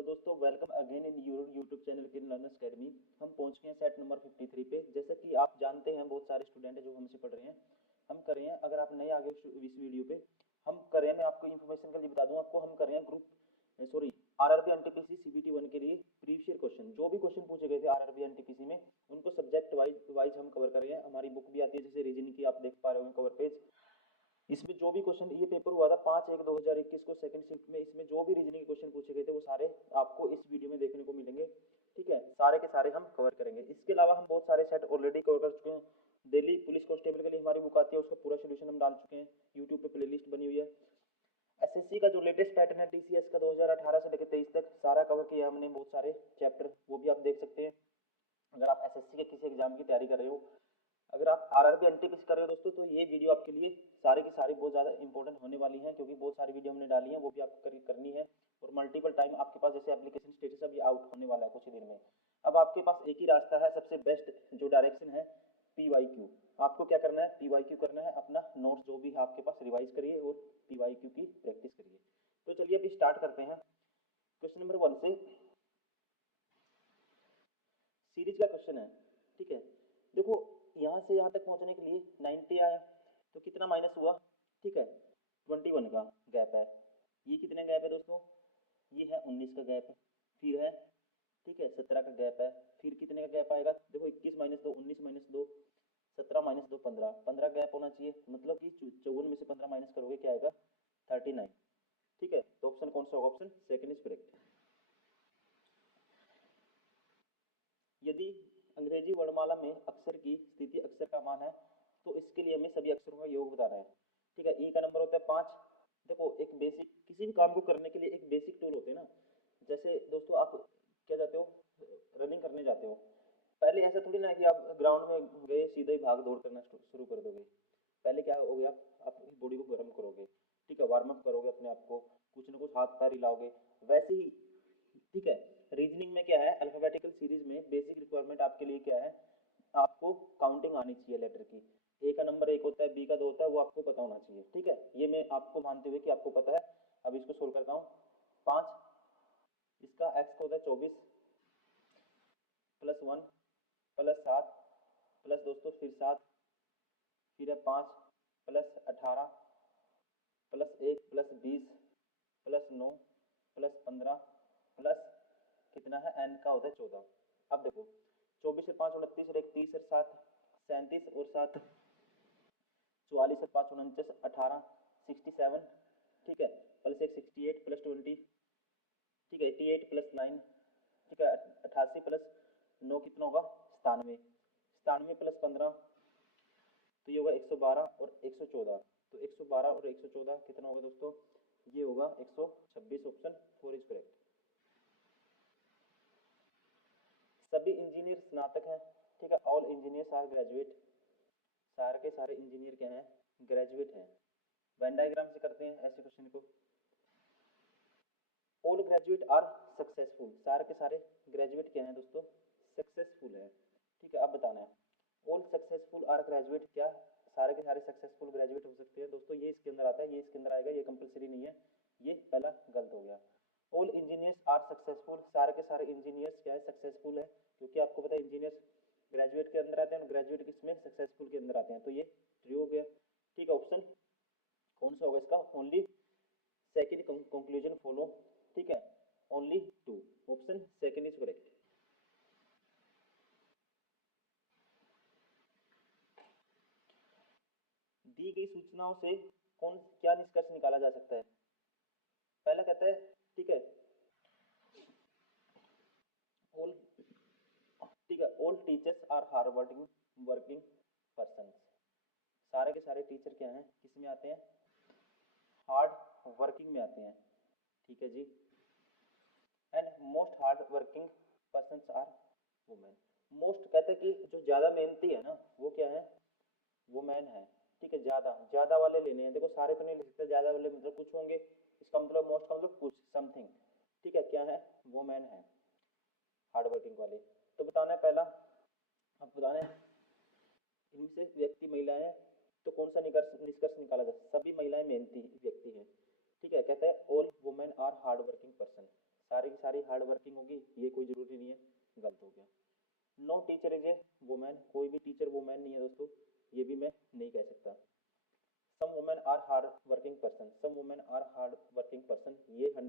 Hello दोस्तों, welcome again in your YouTube channel किन learners academy. हम पहुंच गए हैं सेट नंबर 53 पे। जैसा कि आप जानते हैं, बहुत सारे स्टूडेंट हैं जो हमसे पढ़ रहे हैं। हम कर रहे हैं, अगर आप नए आ गए इस वीडियो पे, हम कर रहे हैं, मैं आपको इन्फॉर्मेशन के लिए बता दूं आपको, हम कर रहे हैं आरआरबी एनटीपीसी सीबीटी 1 के लिए प्रीवियस क्वेश्चन, जो भी क्वेश्चन पूछे गए थे आरआरबी एनटीपीसी में, उनको सब्जेक्ट वाइज हम कवर कर रहे हैं। हमारी बुक भी आती है, जैसे रीजनिंग की आप देख पा रहे हो कवर पेज। इसमें जो भी क्वेश्चन, ये पेपर हुआ था 5/1/2021 को सेकंड शिफ्ट में, इसमें जो भी रीजनिंग के क्वेश्चन पूछे गए थे वो सारे आपको इस वीडियो में देखने को मिलेंगे। ठीक है, सारे के सारे हम कवर करेंगे। इसके अलावा हम बहुत सारे सेट ऑलरेडी कवर कर चुके हैं। दिल्ली पुलिस कांस्टेबल के लिए हमारी बुक आती है, उसका पूरा सोल्यूशन हम डाल चुके हैं, यूट्यूब पे प्लेलिस्ट बनी हुई है। एसएससी का जो लेटेस्ट पैटर्न है टीसीएस का 2018 से लेकर 23 तक सारा कवर किया हमने, बहुत सारे चैप्टर, वो भी आप देख सकते हैं अगर आप एसएससी के किसी एग्जाम की तैयारी कर रहे हो। अगर आप आरआरबी एनटीपीसी कर रहे हो दोस्तों, तो ये वीडियो आपके लिए सारे की सारी बहुत ज़्यादा इंपॉर्टेंट होने वाली है, क्योंकि बहुत सारी वीडियो हमने डाली है, वो भी आपको करनी है। और मल्टीपल टाइम आपके पास, जैसे एप्लीकेशन स्टेटस अभी आउट होने वाला है कुछ ही दिन में, अब आपके पास एक ही रास्ता है, सबसे बेस्ट जो डायरेक्शन है, पीवाईक्यू। आपको क्या करना है, पीवाईक्यू करना है, अपना नोट्स जो भी है आपके पास रिवाइज करिए और पीवाईक्यू की प्रैक्टिस करिए। तो चलिए अभी स्टार्ट करते हैं क्वेश्चन नंबर 1 से। सीरीज का क्वेश्चन है, ठीक है। देखो, यहाँ से यहाँ तक पहुँचने के लिए 90 आया, तो कितना माइनस हुआ, ठीक है, 21 का गैप है। ये कितने गैप है दोस्तों, ये है 19 का गैप, फिर है, ठीक है, 17 का गैप है, फिर कितने का गैप आएगा, देखो 21 माइनस 2 19 माइनस 2 17 माइनस 2 15 15 गैप होना चाहिए, मतलब कि 54 में से 15 माइनस करोगे क्या आएगा, 39। ठीक है, तो ऑप्शन कौन सा होगा, ऑप्शन सेकंड इज करेक्ट। यदि अंग्रेजी वर्णमाला में अक्षर की स्थिति अक्षर का मान है, तो इसके लिए हमें सभी अक्षरों का योग बताना है। ठीक है, ई का नंबर होता है 5। देखो, एक बेसिक, किसी भी काम को करने के लिए एक बेसिक टूल होते हैं ना। जैसे दोस्तों, आप क्या जाते हो, रनिंग करने जाते हो, पहले ऐसा थोड़ी ना कि आप ग्राउंड में गए सीधा ही भाग दौड़ करना शुरू कर दोगे। पहले क्या हो गया, आप अपनी बॉडी को गर्म करोगे, ठीक है, वार्म अप करोगे अपने आप को, कुछ ना कुछ हाथ पैर हिलाओगे, वैसे ही। ठीक है, रीजनिंग में क्या है, अल्फाबेटिकल सीरीज में बेसिक रिक्वायरमेंट आपके लिए क्या है, आपको काउंटिंग आनी चाहिए लेटर की। ए का नंबर 1 होता है, बी का 2 होता है, वो आपको पता होना चाहिए। ठीक है, ये मैं आपको मानते हुए कि आपको पता है। अब इसको सोल्व करता हूँ। 5, इसका एक्स का होता है 24 प्लस 1 प्लस 7 प्लस दोस्तों फिर 7, फिर है 5 plus 18 plus 1 plus 20 plus 9 plus 15 plus कितना है, एन का होता है 14। अब देखो, 24 और 5 29 और 1 30 और 7 37 और 7 44 और 5 49 18 67, ठीक है, प्लस 1 68 प्लस 20, ठीक है, 88 प्लस 9, ठीक है, 88 प्लस 9 कितना होगा, 97, 97 प्लस 15 तो ये होगा 112 और 114। तो 112 और 114 कितना होगा दोस्तों, ये होगा 126। Option 4 is correct. सभी इंजीनियर स्नातक हैं, ठीक है, ऑल इंजीनियर्स आर ग्रेजुएट। सारे के सारे इंजीनियर क्या हैं, ग्रेजुएट हैं। वेन डायग्राम से करते हैं ऐसे क्वेश्चन को। ऑल ग्रेजुएट आर सक्सेसफुल, सारे के सारे ग्रेजुएट क्या हैं दोस्तों, सक्सेसफुल है। ठीक है, अब बताना है, ऑल सक्सेसफुल आर ग्रेजुएट, क्या सारे के सारे सक्सेसफुल ग्रेजुएट हो सकते हैं दोस्तों, ये इसके अंदर आता है, ये इसके अंदर आएगा, ये कंपलसरी नहीं है, ये पहला गलत हो गया। ऑल इंजीनियर्स आर सक्सेसफुल, सारे के सारे इंजीनियर्स क्या है, सक्सेसफुल है, क्योंकि आपको पता है इंजीनियर्स ग्रेजुएट के अंदर आते हैं और ग्रेजुएट किसमें, सक्सेसफुल के अंदर आते हैं, तो ये ट्रू हो गया। ठीक है, ऑप्शन कौन सा होगा इसका, ओनली सेकंड कंक्लूजन फॉलो। ठीक है, only 2, option second is correct. दी गई सूचनाओं से कौन क्या निष्कर्ष निकाला जा सकता है। पहला कहता है, ठीक है, ऑल, ठीक है, all teachers are hard working person, सारे के सारे टीचर क्या हैं, किस में आते हैं, हार्ड वर्किंग में आते हैं। ठीक है जी, and most hard working person are women. Most कहते हैं कि जो ज्यादा मेहनती है ना, वो क्या है, वुमेन है। ठीक है, ज्यादा ज्यादा वाले लेने हैं, देखो सारे तो नहीं ले सकते, ज्यादा वाले मतलब कुछ होंगे, इसका मतलब मोस्ट का मतलब कुछ, समथिंग। ठीक है, क्या है, वुमेन है हार्ड वर्किंग वाले। तो बताना है पहला, अब बताना है इनमें से व्यक्ति महिलाएं हैं, तो कौन सा निष्कर्ष निकाला जाए, सभी महिलाएं मेहनती व्यक्ति हैं। ठीक है, कहता है all women are hard working person, सारी की सारी हार्ड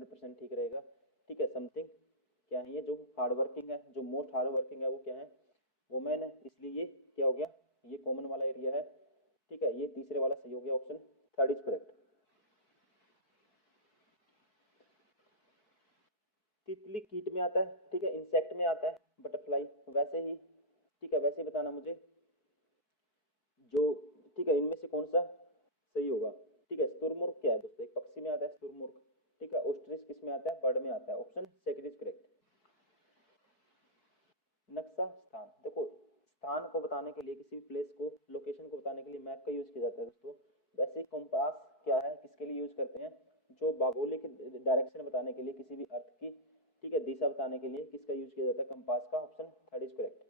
100% ठीक रहेगा। ठीक है, समथिंग क्या नहीं है, जो हार्ड वर्किंग है, जो मोस्ट हार्ड वर्किंग है वो क्या है, वुमेन है, इसलिए ये क्या हो गया, ये कॉमन वाला एरिया है। ठीक है, ये तीसरे वाला सही हो गया, ऑप्शन थर्ड इज करेक्ट। तितली कीट में आता है, ठीक है, इंसेक्ट में आता है, बटरफ्लाई वैसे ही। ठीक है, वैसे ही बताना मुझे जो, ठीक है, इनमें से कौन सा सही होगा। ठीक है, स्तुरमुर्ग क्या है दोस्तों, एक पक्षी में आता है स्तुरमुर्ग। ठीक है, ऑस्ट्रिच किस में आता है, बर्ड में आता है, ऑप्शन सेकंड इज करेक्ट। नक्शा स्थान, देखो स्थान को बताने के लिए, किसी भी प्लेस को, लोकेशन को बताने के लिए मैप का यूज किया जाता है दोस्तों। वैसे ही कंपास क्या है, किसके लिए यूज करते हैं, जो भौगोलिक डायरेक्शन बताने के लिए, किसी भी अर्थ की, ठीक है, दिशा बताने के लिए किसका यूज किया जाता है, कंपास का, ऑप्शन थर्ड इज करेक्ट।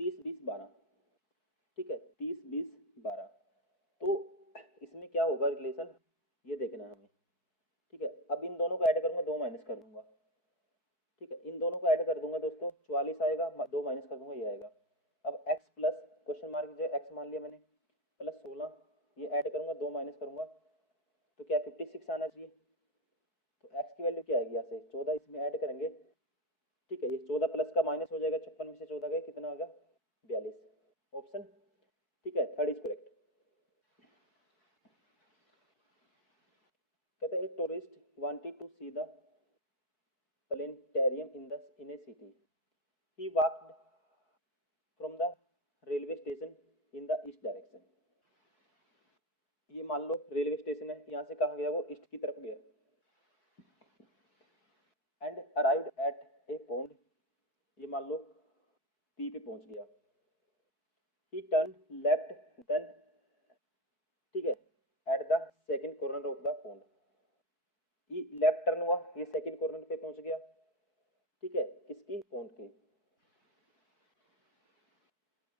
30 20 12, ठीक है, 30 20 12, तो इसमें क्या होगा रिलेशन, ये देखना है हमें। ठीक है, अब इन दोनों को ऐड करूंगा, 2 माइनस कर दूंगा। ठीक है, इन दोनों को ऐड कर दूंगा दोस्तों, 44 आएगा, 2 माइनस कर दूंगा, ये आएगा। अब x प्लस क्वेश्चन मार्क जो x मान लिया मैंने, प्लस 16, ये ऐड करूंगा, 2 माइनस करूंगा, तो क्या 56 आना चाहिए। तो x की वैल्यू क्या आएगी, यहाँ से 14 इसमें ऐड करेंगे। ठीक है, ये 14 प्लस का माइनस हो जाएगा, 56 में से 14 गए, कितना होगा 42, ऑप्शन, ठीक है, थर्ड इज करेक्ट। कहते हैं tourist wanted to see the planetarium in a city, he walked from the railway station in the east direction. ये मान लो रेलवे स्टेशन है, यहाँ से कहा गया, वो ईस्ट की तरफ गया, and arrived at A pond, ये मान लो पी पे पहुंच गया। ही टर्न लेफ्ट देन, ठीक है, at the second corner of the pond, ये लेफ्ट टर्न हुआ, ये सेकंड कॉर्नर पे पहुंच गया। ठीक है, किसकी, पॉन्ड की।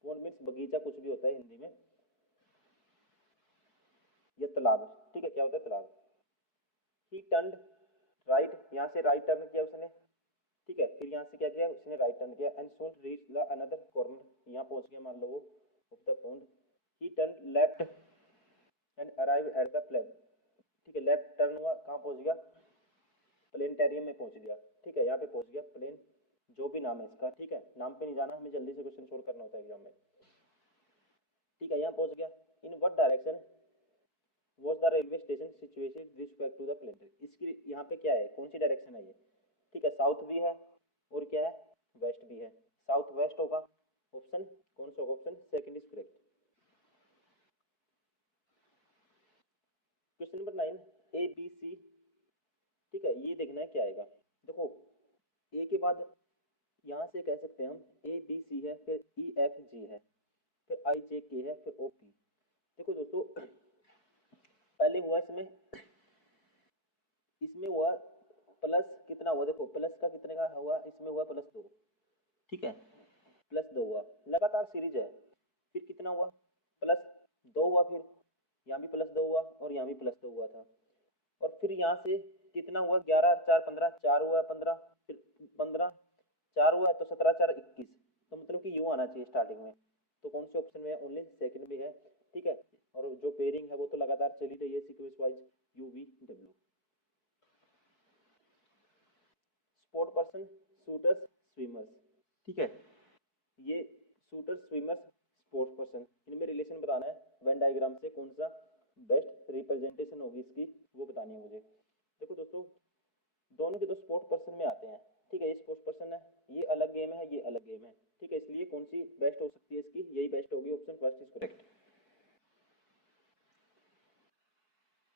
पॉन्ड मीन्स बगीचा, कुछ भी होता है हिंदी में, ये तालाब। ठीक है, क्या होता है, तालाब। ही टर्न राइट, यहाँ से राइट टर्न किया उसने। ठीक है, फिर यहाँ से क्या किया उसने, राइट टर्न किया, and soon reach the another corner, यहाँ पहुंच गया मान लो वो of the pond. He turn left and arrive at the plane, ठीक है, लेफ्ट टर्न हुआ, कहाँ पहुंच गया, प्लेनेटेरियम में पहुंच गया। ठीक है, यहाँ पे पहुंच गया, प्लेन जो भी नाम है इसका, ठीक है, नाम पे नहीं जाना, हमें जल्दी से क्वेश्चन सोल्व करना होता है एग्जाम में। ठीक है, यहाँ पहुंच गया। In what direction was the railway station situated respect to the planetary, इसकी यहाँ पे क्या है, कौन सी डायरेक्शन है ये। ठीक है, साउथ भी है और क्या है, वेस्ट भी है, साउथ वेस्ट होगा, ऑप्शन कौन सा होगा, option second is correct. Question number 9, A B C, ठीक है, ये देखना है क्या आएगा। देखो ए के बाद यहाँ से कह सकते हैं हम, ए बी सी है, फिर ई एफ जी है, फिर आई जे के है, फिर ओ पी। देखो दोस्तों, पहले हुआ इसमें, इसमें हुआ प्लस कितना हुआ, देखो प्लस का कितने का हुआ, इसमें हुआ +2। ठीक है, +2 हुआ, लगातार सीरीज है। फिर कितना हुआ, +2 हुआ, फिर यहाँ भी +2 हुआ, और यहाँ भी +2 हुआ था। और फिर यहाँ से कितना हुआ, 11 और 4 15, 4 हुआ 15, फिर 15 4 हुआ, तो 17 4 21, तो मतलब कि यूं आना चाहिए स्टार्टिंग में। तो कौन से ऑप्शन में है, ओनली सेकंड में है। ठीक है, और जो पेयरिंग है वो तो लगातार चली रही है sequence wise, you V W. Sport person, shooters, swimmers. ठीक है, ये शूटर्स, स्विमर्स, स्पोर्ट्स पर्सन, इनमें रिलेशन बताना है। वेन डायग्राम से कौन सा बेस्ट रिप्रेजेंटेशन होगी इसकी, वो बतानी है मुझे। देखो दोस्तों, दोनों के दो स्पोर्ट पर्सन में आते हैं। ठीक है, ये स्पोर्ट्स पर्सन है, ये अलग गेम है, ये अलग गेम है। ठीक है, इसलिए कौन सी बेस्ट हो सकती है इसकी, यही बेस्ट होगी, ऑप्शन फर्स्ट इज करेक्ट।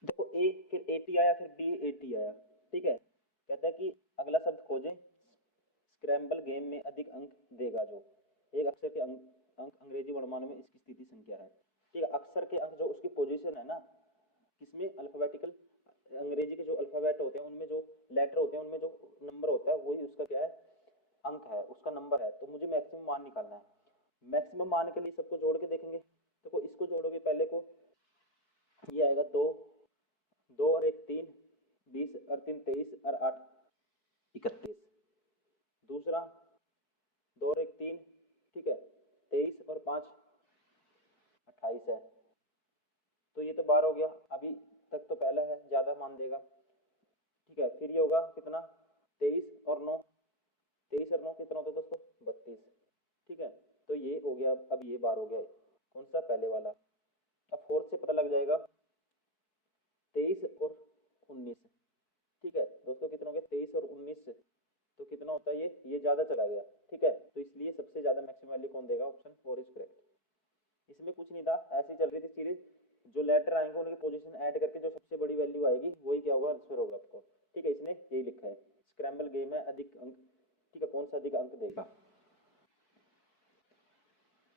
देखो ए, फिर एटी आया, फिर बी एटी आया। ठीक है, कहता है कि अगला शब्द खोजें, स्क्रैम्बल गेम में अधिक अंक देगा जो, एक अक्षर के अंक अंग्रेजी वर्णमाला में इसकी स्थिति संख्या है। ठीक है, अक्षर के अंक जो उसकी पोजीशन है ना, किसमें, अल्फाबेटिकल, अंग्रेजी के जो अल्फाबेट होते हैं उनमें जो लेटर होते हैं, उनमें जो नंबर होता है वही उसका क्या है, अंक है, उसका नंबर है। तो मुझे मैक्सिमम मान निकालना है। मैक्सिमम मान के लिए सबको जोड़ के देखेंगे। देखो इसको जोड़ोगे पहले को, ये आएगा 2, 2 और 1 3, 20 और 3 23 और 8 31। दूसरा 2 और 1 3, ठीक है, 23 और 5 28 है। तो ये तो 12 हो गया। अभी तक तो पहला है, ज़्यादा मान देगा। ठीक है, फिर ये होगा कितना 23 और 9, 23 और 9 कितना होता है दोस्तों 32। ठीक है, तो ये हो गया। अब ये बार हो गया कौन सा पहले वाला। अब फोर्थ से पता लग जाएगा 23 और 19। ठीक है दोस्तों, कितना हो गया 23 और 19, तो कितना होता है ये ज़्यादा चला गया। ठीक है, तो इसलिए सबसे ज़्यादा मैक्सिमम वैल्यू कौन देगा, ऑप्शन 4 इज करेक्ट। इसमें कुछ नहीं था, ऐसे ही चल रही थी सीरीज, जो लेटर आएंगे उनकी पोजीशन ऐड करके जो सबसे बड़ी वैल्यू आएगी वही क्या होगा, आंसर होगा आपको। ठीक है, इसने यही लिखा है, स्क्रैम्बल गेम है, अधिक अंक। ठीक है, कौन सा अधिक अंक देगा।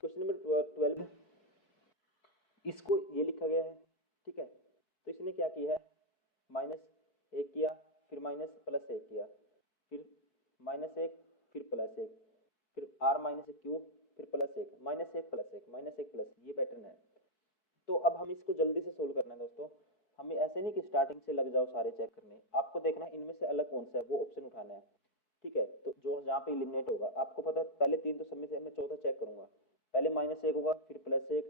क्वेश्चन नंबर 12, इसको ये लिखा गया है। ठीक है, तो इसने क्या किया है, -1 किया, फिर माइनस प्लस 1 किया, फिर -1, फिर +1, फिर r -1 क्यूब, फिर +1, -1 +1 -1 प्लस, ये पैटर्न है। तो अब हम इसको जल्दी से सोल्व करना है दोस्तों। हमें ऐसे नहीं कि स्टार्टिंग से लग जाओ सारे चेक करने, आपको देखना है इनमें से अलग कौन सा है, वो ऑप्शन उठाना है। ठीक है, तो जो जहाँ पे इलिमिनेट होगा, आपको पता है पहले 3 तो सब में से मैं चौथा चेक करूंगा। पहले -1 होगा, फिर +1,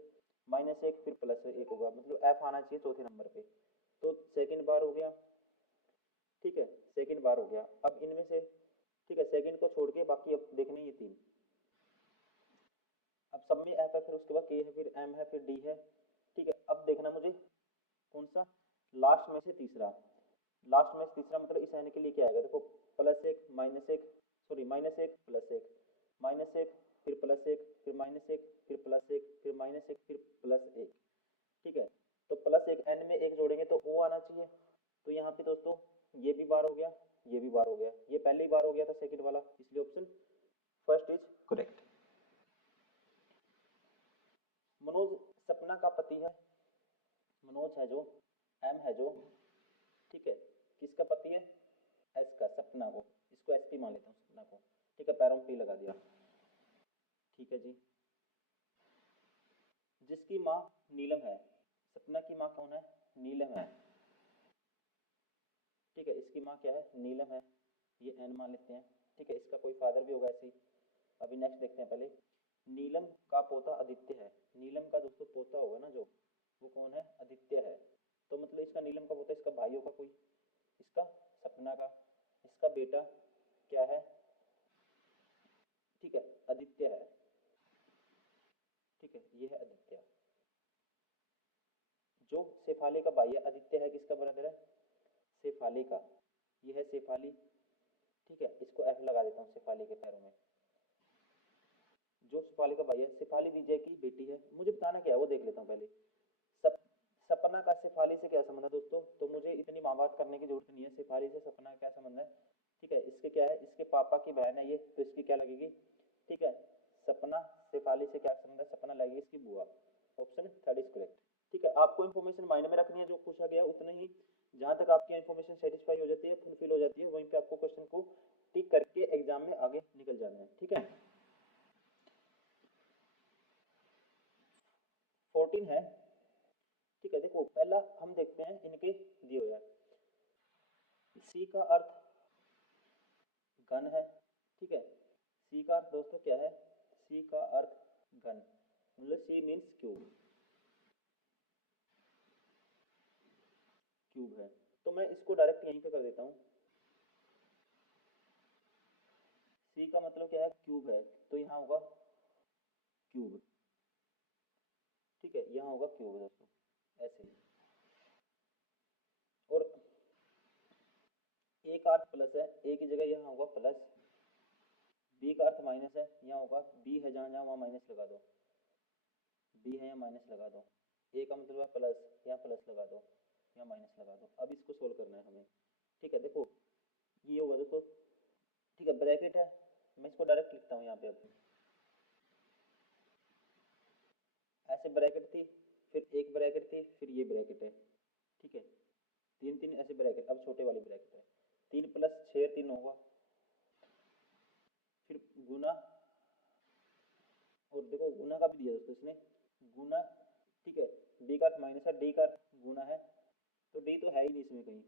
-1, फिर +1 होगा, मतलब f आना चाहिए चौथे नंबर पे। तो सेकंड बार हो गया। ठीक है, सेकंड बार हो गया। अब इनमें से, ठीक है, सेकंड को छोड़ के बाकी अब देखने ये 3। अब सब में f है, फिर उसके बाद k है, फिर m है, फिर d है। ठीक है, अब देखना मुझे कौन सा लास्ट में से तीसरा। लास्ट में से तीसरा मतलब इस एन के लिए क्या आएगा, देखो +1 -1, सॉरी -1 +1, -1 फिर +1, फिर -1, फिर +1, फिर -1, फिर +1। ठीक है, तो +1 एन में 1 जोड़ेंगे तो ओ आना चाहिए। तो यहाँ पे दोस्तों ये भी बार हो गया, ये भी बार हो गया, ये पहले ही बार हो गया था सेकंड वाला, इसलिए option first is correct. Manoj सपना का पति है। मनोज है जो, एम है जो, ठीक है, किसका पति है, एस का, सपना को, इसको एस पी मान लेता हूँ सपना को। ठीक है, पैरों में पी लगा दिया। ठीक है जी, जिसकी माँ नीलम है, सपना की माँ कौन है, नीलम है। ठीक है, इसकी माँ क्या है, नीलम है, ये एन मान लेते हैं। ठीक है, इसका कोई फादर भी होगा ऐसे ही। अभी नेक्स्ट देखते हैं। पहले नीलम का पोता आदित्य है। नीलम का दोस्तों पोता होगा ना जो, वो कौन है, आदित्य है। तो मतलब इसका नीलम का पोता, इसका भाई होगा कोई, इसका सपना का, इसका बेटा क्या है, ठीक है, आदित्य है। ठीक है, ये है आदित्य। जो शेफाली का भाई है, आदित्य है किसका ब्रदर है, शेफाली का, ये है शेफाली। ठीक है, इसको एफ लगा देता हूँ शेफाली के पैरों में। जो शेफाली का भाई है, शेफाली विजय की बेटी है। मुझे बताना क्या है वो देख लेता हूँ पहले। सप, सपना का शेफाली से क्या संबंध है दोस्तों, तो मुझे इतनी महाभारत करने की जरूरत नहीं है। शेफाली से सपना का क्या संबंध है। ठीक है, इसके क्या है, इसके पापा की बहन है ये, तो इसकी क्या लगेगी। ठीक है, सपना शेफाली से क्या संबंध है, सपना लगेगी इसकी बुआ। Option third is correct. ठीक है, आपको इन्फॉर्मेशन माइंड में रखनी है, जो पूछा गया उतना ही। जहां तक आपकी इन्फॉर्मेशन सेटिस्फाई हो जाती है, फुलफिल हो जाती है, वहीं पे आपको क्वेश्चन को टिक करके एग्जाम में आगे निकल जाना है। ठीक है, 14 है। ठीक है, देखो पहला हम देखते हैं इनके दिए हुए। सी का अर्थ घन है। ठीक है, सी का अर्थ दोस्तों क्या है, सी का अर्थ घन, मतलब सी मीन्स क्यूब, क्यूब है। तो मैं इसको डायरेक्ट यहीं पे कर देता हूँ। सी का मतलब क्या है, क्यूब है, तो यहाँ होगा क्यूब। ठीक है, यहाँ होगा क्यूब दोस्तों, ऐसे। और ए का अर्थ प्लस है, ए की जगह यहाँ होगा प्लस। बी का अर्थ माइनस है, यहाँ होगा, बी है जहाँ जहाँ वहाँ माइनस लगा दो, बी है यहाँ माइनस लगा दो। ए का मतलब है प्लस, यहाँ प्लस लगा दो, यहाँ माइनस लगा दो। अब इसको सोल्व करना है हमें। ठीक है, देखो ये होगा दोस्तों। ठीक है, ब्रैकेट है, मैं इसको डायरेक्ट लिखता हूँ यहाँ पे। अब ऐसे ब्रैकेट थी, फिर एक ब्रैकेट थी, फिर ये ब्रैकेट है। ठीक है, तीन तीन ऐसे ब्रैकेट, अब छोटे वाली ब्रैकेट है। 3 + 6 3 होगा, फिर गुना, और देखो गुना का भी दिया दोस्तों इसने, गुना। ठीक है, डी का अर्थ माइनस है, डी का अर्थ गुना है, तो डी तो है ही नहीं इसमें कहीं।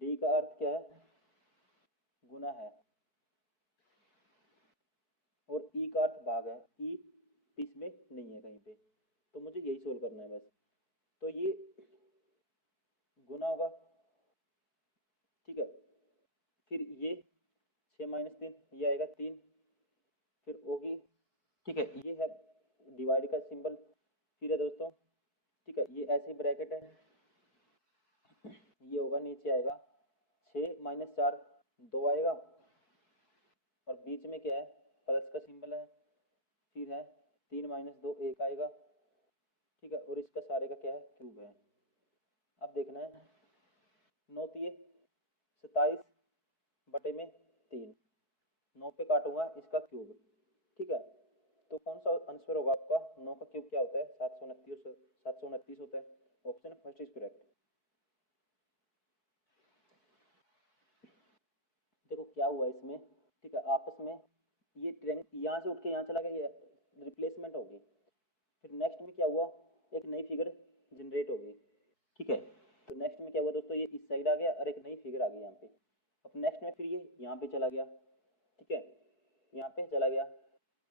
डी का अर्थ क्या है, गुना है। और ई का अर्थ भाग है, ई इसमें नहीं है कहीं पे। तो मुझे यही सोल्व करना है बस। तो ये गुना होगा, ठीक है। फिर ये 6 माइनस 3 ये आएगा 3, फिर होगी, ठीक है। ये है डिवाइड का सिंबल, फिर है दोस्तों, ठीक है, ये ऐसे ब्रैकेट है, ये होगा नीचे आएगा 6 माइनस 4 2 आएगा, और बीच में क्या है प्लस का सिंबल है, फिर है 3 माइनस 2 1 आएगा, ठीक है, और इसका सारे का क्या है क्यूब है। अब देखना है 9 तिये 27 बटे में 3, 9 पे काटूंगा इसका क्यूब, ठीक है। तो कौन सा आंसर होगा आपका, 9 का क्यूब क्या होता है 729 होता है। Option first is correct. देखो क्या हुआ इसमें, ठीक है, आपस में ये ट्रेन यहाँ से उठ के यहाँ चला गया, ये रिप्लेसमेंट होगी। फिर नेक्स्ट में क्या हुआ, एक नई फिगर जनरेट होगी, ठीक है। तो नेक्स्ट में क्या हुआ दोस्तों, ये इस साइड आ गया और एक नई फिगर आ गई यहाँ पे। अब नेक्स्ट में फिर ये यहाँ पे चला गया, ठीक है, यहाँ पे चला गया।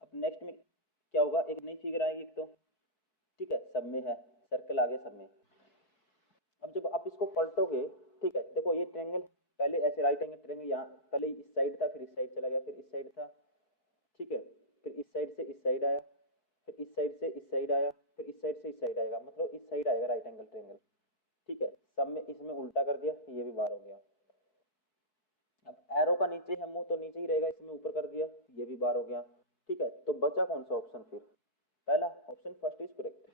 अब नेक्स्ट में क्या होगा, एक नई फिगर आएगी एक तो, ठीक है, सब में है, सर्कल आ गया सब में। अब जब आप इसको पलटोगे, ठीक है, देखो ये ट्रायंगल पहले ऐसे राइट एंगल ट्रायंगल यहाँ पहले इस साइड था, फिर इस साइड चला गया, फिर इस साइड था, ठीक है, फिर इस साइड से इस साइड आया, फिर इस साइड से इस साइड आया, फिर इस साइड से इस साइड आएगा, मतलब इस साइड आएगा राइट एंगल ट्रायंगल, ठीक है। सब में इसमें उल्टा कर दिया, ये भी बार हो गया। अब एरो का नीचे है मुंह तो नीचे ही रहेगा, इसमें ऊपर कर दिया, ये भी बार हो गया, ठीक है। तो बचा कौन सा ऑप्शन, फिर पहला ऑप्शन फर्स्ट इज करेक्ट।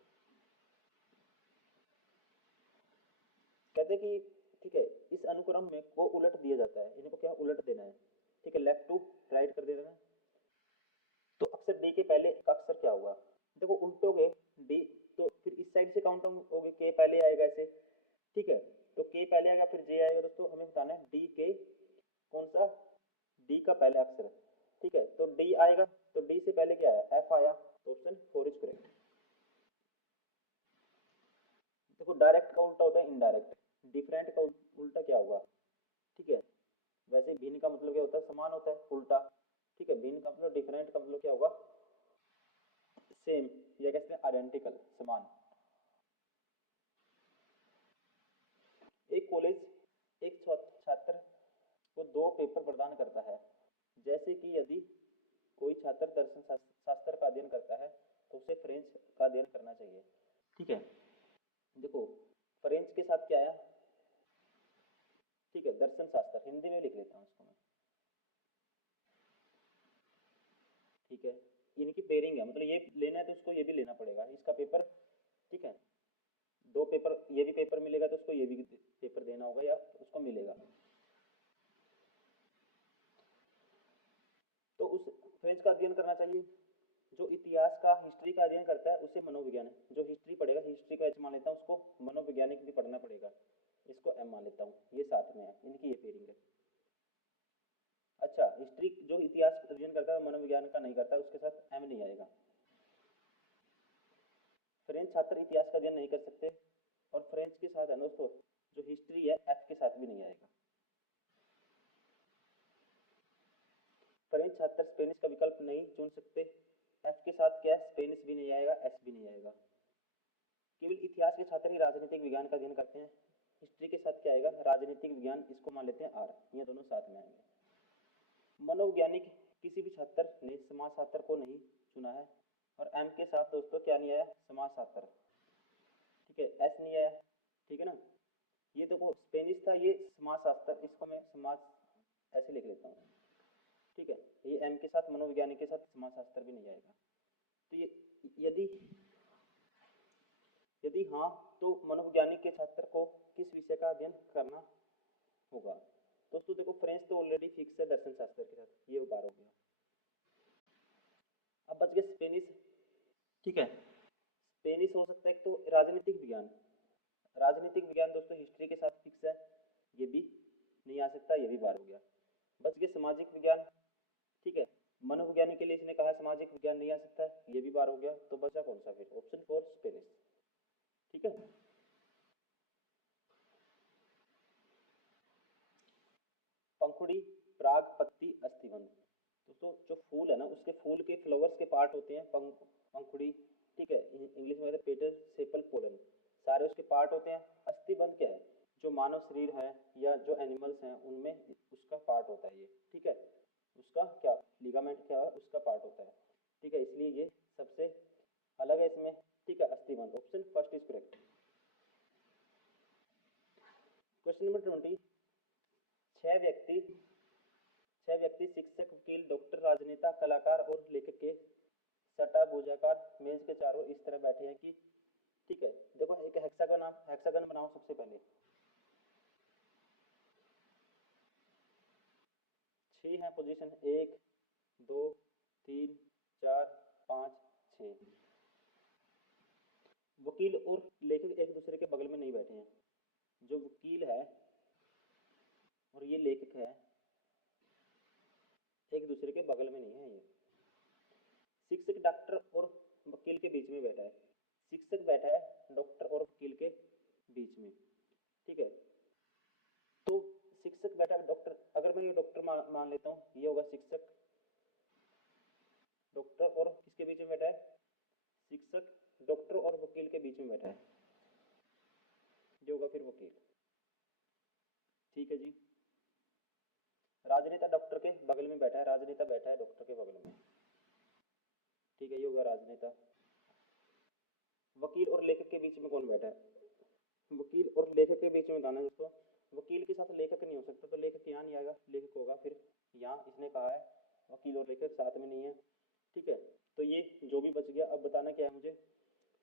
कहते कि ठीक है, इस अनुक्रम में को उलट दिया जाता है, इनको क्या उलट देना है, ठीक है, लेफ्ट टू राइट कर देना है। तो अक्षर डी के पहले का अक्षर क्या होगा, देखो उल्टोगे डी, तो फिर इस साइड से काउंट होगे, के पहले आएगा ऐसे, ठीक है, तो के पहले आएगा फिर जे आएगा। दोस्तों हमें बताना है डी के कौन सा, डी का पहले अक्षर, ठीक है, तो डी आएगा, तो डी से पहले क्या आया एफ आया, तो ऑप्शन फोर इज करेक्ट। देखो डायरेक्ट का उल्टा होता है इनडायरेक्ट, डिफरेंट का उल्टा क्या होगा, ठीक है, वैसे भिन्न का मतलब क्या होता है समान होता है उल्टा, ठीक है, भिन्न का मतलब डिफरेंट का मतलब क्या होगा सेम, या कहते हैं आइडेंटिकल समान। एक कॉलेज एक छात्र को दो पेपर प्रदान करता है, जैसे कि यदि कोई छात्र दर्शन शास्त्र का अध्ययन करता है तो उसे फ्रेंच का अध्ययन करना चाहिए, ठीक है। देखो फ्रेंच के साथ क्या आया, ठीक है, दर्शन शास्त्र, हिंदी में लिख लेता हूँ इसको मैं, ठीक है। इनकी पेयरिंग है, मतलब ये लेना है तो उसको ये भी लेना पड़ेगा इसका पेपर, ठीक है, दो पेपर, ये भी पेपर मिलेगा तो उसको ये भी पेपर देना होगा या उसको मिलेगा। तो उस फ्रेंच का अध्ययन करना चाहिए। जो इतिहास का हिस्ट्री का अध्ययन करता है उसे मनोविज्ञान, जो हिस्ट्री पढ़ेगा, हिस्ट्री का एच मान लेता हूँ, उसको मनोवैज्ञानिक भी पढ़ना पड़ेगा, इसको एम मान लेता हूँ, ये साथ में है, इनकी ये पेयरिंग है। अच्छा हिस्ट्री जो इतिहास अध्ययन करता है मनोविज्ञान का नहीं करता, उसके साथ एम नहीं आएगा। फ्रेंच छात्र इतिहास का अध्ययन नहीं कर सकते, और फ्रेंच के साथ है दोस्तों जो हिस्ट्री है एफ के साथ भी नहीं आएगा। फ्रेंच छात्र स्पेनिश का विकल्प नहीं चुन सकते, एफ के साथ क्या स्पेनिश भी नहीं आएगा, एस भी नहीं आएगा। केवल इतिहास के छात्र ही राजनीतिक विज्ञान का अध्ययन करते हैं, हिस्ट्री के साथ क्या आएगा राजनीतिक विज्ञान, इसको मान लेते हैं आर, ये दोनों साथ में आएंगे। मनोवैज्ञानिक किसी भी छात्र ने समाजशास्त्र को नहीं चुना है, और एम के साथ दोस्तों क्या नहीं आया समाजशास्त्र, ठीक है, एस नहीं आया, ठीक है ना। ये देखो स्पेनिश था, ये समाजशास्त्र, इसको मैं समाज ऐसे लिख लेता हूँ, ठीक है। ये एम के साथ मनोवैज्ञानिक के साथ समाजशास्त्र भी नहीं आएगा। तो ये यदि यदि हाँ तो मनोवैज्ञानिक के छात्र को किस विषय का अध्ययन करना होगा। दोस्तों देखो फ्रेंच तो ऑलरेडी फिक्स है दर्शन शास्त्र के साथ, ये बार हो गया। अब बच गया स्पेनिश, ठीक है, स्पेनिश हो सकता है तो राजनीतिक विज्ञान, राजनीतिक विज्ञान दोस्तों हिस्ट्री के साथ फिक्स है, ये भी नहीं आ सकता, ये भी बार हो गया। बच गया सामाजिक विज्ञान, ठीक है, मनोविज्ञानी के लिए इसने कहा सामाजिक विज्ञान नहीं आ सकता है, ये भी बार हो गया। तो बचा कौन सा फिर, ऑप्शन फोर स्पेनिश, ठीक है। पंखुड़ी पराग पत्ती अस्थिबंध, दोस्तों जो फूल है ना उसके फूल के फ्लावर्स के पार्ट होते हैं पंखुड़ी, ठीक है, इंग्लिश में पेटल सेपल पोलन, सारे उसके पार्ट होते हैं। अस्थिबंध क्या है, जो मानव शरीर है या जो एनिमल्स हैं उनमें उसका पार्ट होता है ये, ठीक है। उसका क्या लिगामेंट क्या है, उसका पार्ट होता है, ठीक है। इसलिए ये सबसे अलग है इसमें, ठीक है। अस्थिबंध, option first is correct. Question number 20। छह व्यक्ति शिक्षक, वकील, डॉक्टर, राजनेता, कलाकार और लेखक के सटा भुजाकार मेज के चारों इस तरह बैठे हैं कि, ठीक है। देखो एक हेक्सागन बनाओ सबसे पहले। 6 है पोजीशन, 1 2 3 4 5 6। वकील और लेखक एक दूसरे के बगल में नहीं बैठे हैं। जो वकील है और ये लेखक है एक दूसरे के बगल में नहीं है ये। शिक्षक डॉक्टर और वकील के बीच में बैठा है। शिक्षक बैठा है डॉक्टर और वकील के बीच में, ठीक है। तो शिक्षक बैठा है डॉक्टर, अगर मैं ये डॉक्टर मान लेता हूँ, ये होगा शिक्षक, डॉक्टर और किसके बीच में बैठा है, शिक्षक डॉक्टर और वकील के बीच में बैठा है, जो होगा फिर वकील, ठीक है जी। राजनेता डॉक्टर के बगल में बैठा है, राजनेता बैठा है डॉक्टर के बगल में, ठीक है, ये होगा राजनेता। वकील और लेखक के बीच में कौन बैठा है, वकील और लेखक के बीच में बताना है दोस्तों। वकील के साथ लेखक नहीं हो सकता, तो लेखक यहाँ नहीं आएगा, लेखक होगा फिर यहाँ। इसने कहा है वकील और लेखक साथ में नहीं है, ठीक है। तो ये जो भी बच गया, अब बताना क्या है मुझे,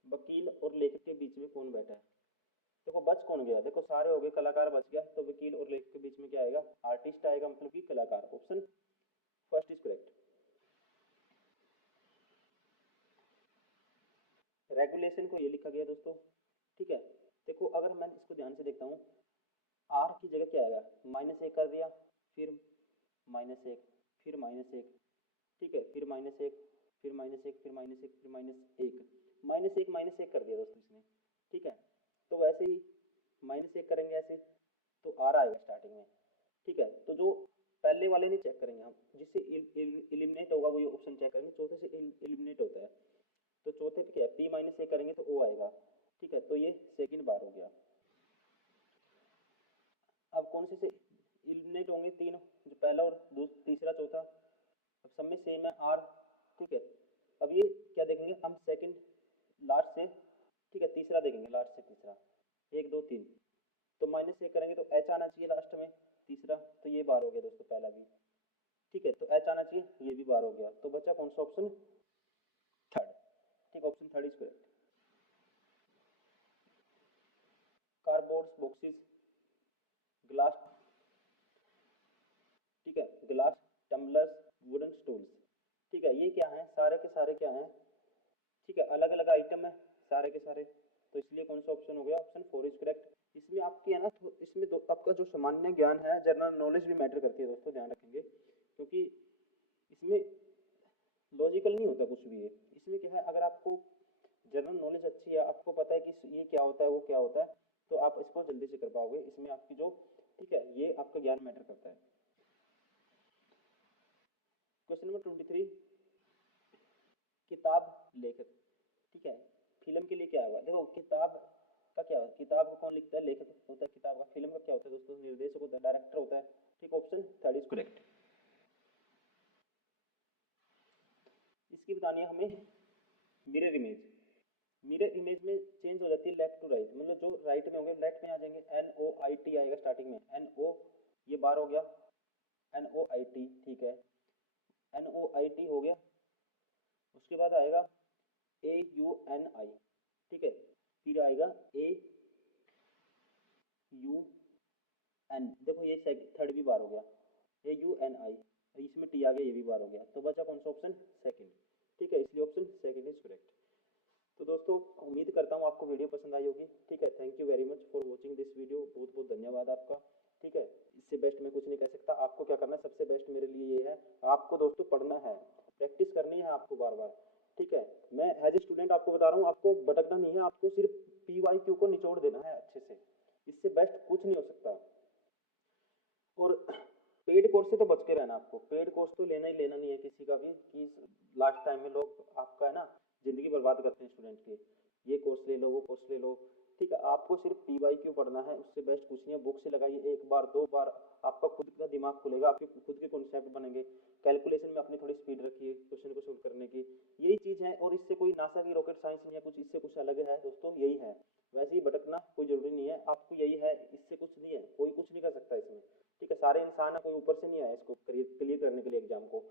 वकील और लेखक के बीच में कौन बैठा है। देखो बच कौन गया, देखो सारे हो गए, कलाकार बच गया, तो वकील और लेखक के बीच में क्या आएगा, आर्टिस्ट आएगा, मतलब कि कलाकार। Option first is correct. Regulation को ये लिखा गया दोस्तों, ठीक है। देखो अगर मैं इसको ध्यान से देखता हूँ, आर की जगह क्या आएगा, -1 कर दिया, फिर -1, फिर -1, ठीक है, फिर -1, फिर -1, फिर -1, फिर -1, -1 कर दिया दोस्तों इसने, ठीक है। तो वैसे ही -1 करेंगे ऐसे, तो आर आएगा स्टार्टिंग में, ठीक है। तो जो पहले वाले नहीं चेक करेंगे हम, जिससे इलिमिनेट होगा वो ये ऑप्शन चेक करेंगे, चौथे से इलिमिनेट होता है, तो चौथे पे क्या है, P-1 करेंगे तो O आएगा, ठीक है। तो ये सेकंड बार हो गया। अब कौन से इलिमिनेट होंगे, तीन, जो पहला और तीसरा चौथा, अब सब में सेम है आर, ठीक है। अब ये क्या देखेंगे हम, सेकंड लास्ट से, ठीक है, तीसरा देखेंगे लास्ट से तीसरा, 1 2 3, तो -1 करेंगे तो एच आना चाहिए लास्ट में तीसरा, तो ये बार हो गया दोस्तों पहला भी, ठीक है। तो एच आना चाहिए, ये भी बार हो गया, तो बचा कौन सा ऑप्शन, थर्ड, ठीक, option third is correct. Cardboard boxes, glass, ठीक है, ग्लास टम्बलर्स, वुडन स्टूल्स, ठीक है। ये क्या है, सारे के सारे क्या हैं, ठीक है, अलग अलग आइटम है सारे के सारे, तो इसलिए कौन सा ऑप्शन हो गया, ऑप्शन 4 इज करेक्ट। इसमें आपकी है ना, इसमें आपका जो सामान्य ज्ञान है, जनरल नॉलेज भी मैटर करती है दोस्तों, ध्यान रखेंगे, क्योंकि इसमें लॉजिकल नहीं होता कुछ भी है। इसमें क्या है, अगर आपको जनरल नॉलेज अच्छी है, आपको पता है कि ये क्या होता है वो क्या होता है, तो आप इसको जल्दी से कर पाओगे। इसमें आपकी जो, ठीक है, ये आपका ज्ञान मैटर करता है। Question number 23। किताब लेखक, ठीक है। फिल्म के लिए क्या होगा, देखो किताब का क्या होगा, किताब को कौन लिखता है, लेखक होता है किताब का। फिल्म का क्या होता है दोस्तों, निर्देशक होता है, डायरेक्टर होता है, ठीक, ऑप्शन थर्ड इज करेक्ट। इसकी बतानी है हमें मिरर इमेज। मिरर इमेज में चेंज हो जाती है लेफ्ट टू राइट, मतलब जो राइट में होंगे लेफ्ट में आ जाएंगे, NOIT आएगा स्टार्टिंग में, NO, ये बार हो गया, NOIT, ठीक है, NOIT हो गया। उसके बाद आएगा AUNI, ठीक है, फिर आएगा AUN, देखो ये थर्ड भी बार हो गया, AUNI, इसमें T आ गया, ये भी बार हो गया, तो बचा कौन सा ऑप्शन, सेकंड, ठीक है, इसलिए ऑप्शन सेकंड इज करेक्ट। तो दोस्तों उम्मीद करता हूँ आपको वीडियो पसंद आई होगी, ठीक है। Thank you very much for watching this video, बहुत बहुत धन्यवाद आपका, ठीक है। इससे बेस्ट मैं कुछ नहीं कह सकता, आपको क्या करना है, सबसे बेस्ट मेरे लिए ये है, आपको दोस्तों पढ़ना है, प्रैक्टिस करनी है आपको बार बार, ठीक है। मैं एज ए स्टूडेंट आपको बता रहा हूँ, आपको भटकना नहीं है, आपको सिर्फ PYQ को निचोड़ देना है अच्छे से, इससे बेस्ट कुछ नहीं हो सकता। और पेड कोर्स से तो बच के रहना, आपको पेड कोर्स तो लेना ही लेना नहीं है किसी का भी, कि लास्ट टाइम में लोग आपका है ना जिंदगी बर्बाद करते हैं स्टूडेंट की, ये कोर्स ले लो वो कोर्स ले लो, ठीक है, आपको सिर्फ PYQ पढ़ना है, उससे बेस्ट कुछ नहीं है। बुक से लगाइए, एक बार दो बार, आपका खुद का दिमाग खुलेगा, आपके खुद के कॉन्सेप्ट बनेंगे। कैलकुलेशन में अपनी थोड़ी स्पीड रखिए क्वेश्चन को सोल्व करने की, यही चीज़ है। और इससे कोई नासा की रॉकेट साइंस नहीं है कुछ, इससे कुछ अलग है दोस्तों, यही है। वैसे ही भटकना कोई जरूरी नहीं है, आपको यही है, इससे कुछ नहीं है, कोई कुछ नहीं कर सकता इसमें। ठीक है, सारे इंसान है, कोई ऊपर से नहीं आया इसको क्लियर करने के लिए एग्जाम को।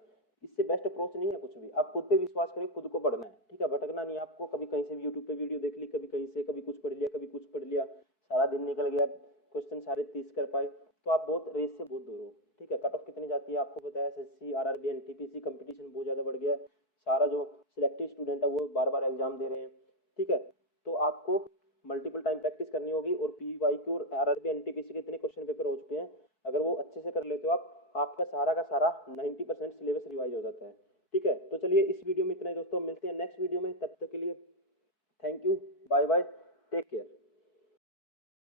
इससे बेस्ट अप्रोच नहीं है कुछ भी। आप खुद पे विश्वास करिए, खुद को पढ़ना है, ठीक है, भटकना नहीं है आपको। कभी कहीं से भी यूट्यूब पे वीडियो देख ली, कभी कहीं से, कभी कुछ पढ़ लिया, कभी कुछ पढ़ लिया, सारा दिन निकल गया, क्वेश्चन सारे 30 कर पाए, तो आप बहुत रेस से बहुत दूर हो। ठीक है, कट ऑफ कितनी जाती है आपको पता है, SSC RRB NTPC कंपटीशन बहुत ज़्यादा बढ़ गया है। सारा जो सिलेक्टिव स्टूडेंट है वो बार बार एग्जाम दे रहे हैं। ठीक है, तो आपको मल्टीपल टाइम प्रैक्टिस करनी होगी। और PYQ और RRB NTPC के इतने क्वेश्चन पेपर हो चुके हैं, अगर वो अच्छे से कर लेते हो आप, आपका सारा का सारा 90% सिलेबस रिवाइज हो जाता है। ठीक है, तो चलिए इस वीडियो में इतना ही दोस्तों, मिलते हैं नेक्स्ट वीडियो में, तब तक के लिए thank you, bye bye, take care.